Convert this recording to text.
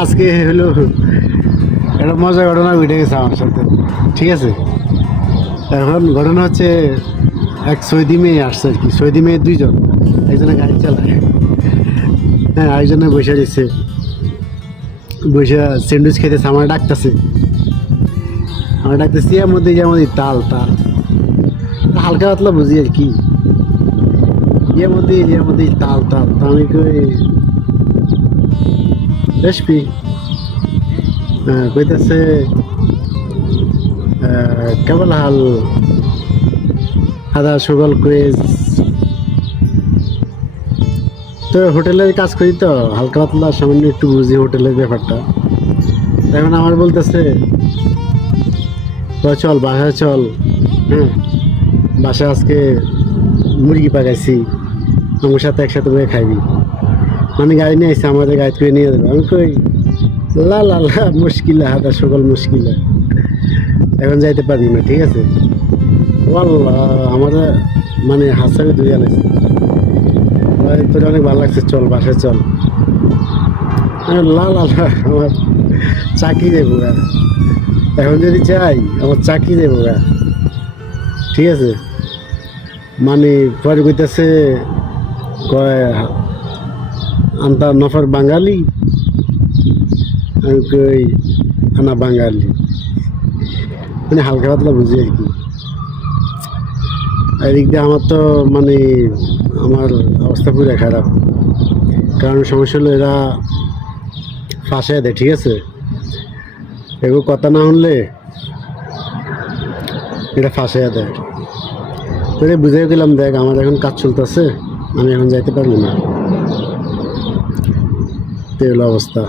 আজকে হলো একটা মজার ঘটনা ঘটে গেছে আমার সাথে, ঠিক আছে। এখন ঘটনা হচ্ছে এক সৌদি মেয়ে আসছে আর কি। সৌদি মেয়ে দুইজন, একজনে গাড়ি চালায়, হ্যাঁ, আরেকজনে বসে দিচ্ছে, বসে স্যান্ডউইচ খেতেছে, আমার ডাকতেছে, এর মধ্যে যে আমাদের তাল তাল হালকা পাতলা বুঝি আর কি, এর মধ্যে তাল তাল তা আমি কই রেসপি, কইতেছে কেবল হাল আদা সুগল কুইজ। তো হোটেলের কাজ করি, তো হালকা পাতলা সামান্য একটু বুঝি হোটেলের ব্যাপারটা। এখন আমার বলতেছে চল বাসায় চল, হ্যাঁ বাসায় আজকে মুরগি পাকাইছি, আমার সাথে একসাথে বয়ে খাইবি। মানে গাড়ি নিয়ে আসছে, আমাদের গাড়ি করে নিয়ে যাবে। আমি কই লা লা লা মুশকিল, হাদা সকল মুশকিল, এখন যাইতে পারবি না, ঠিক আছে। ওয়াল্লাহ আমার মানে হাসাবে ধুয়ে আনাইছে, তোর অনেক ভালো লাগছে, চল বাসায় চল। লা লা লা আমার চাকরি দেবো গা, এখন যদি চাই আমার চাকরি দেবো গা, ঠিক আছে। মানে পরে কইতেছে কয় আন্তা নফর বাঙালি, আমি কই আনা বাঙালি, মানে হালকা পাতলা বুঝি আর কি। এদিক দিয়ে আমার তো মানে আমার অবস্থা পুরো খারাপ, কারণ সমস্যা হলো এরা ফাঁসায় দেয়, ঠিক আছে। এগুলো কথা না শুনলে এটা ফাঁসাইয়া দেয়। তোরে বুঝাই গেলাম, দেখ আমার এখন কাজ চলতেছে, আমি এখন যাইতে পারবো না, এই হলো অবস্থা।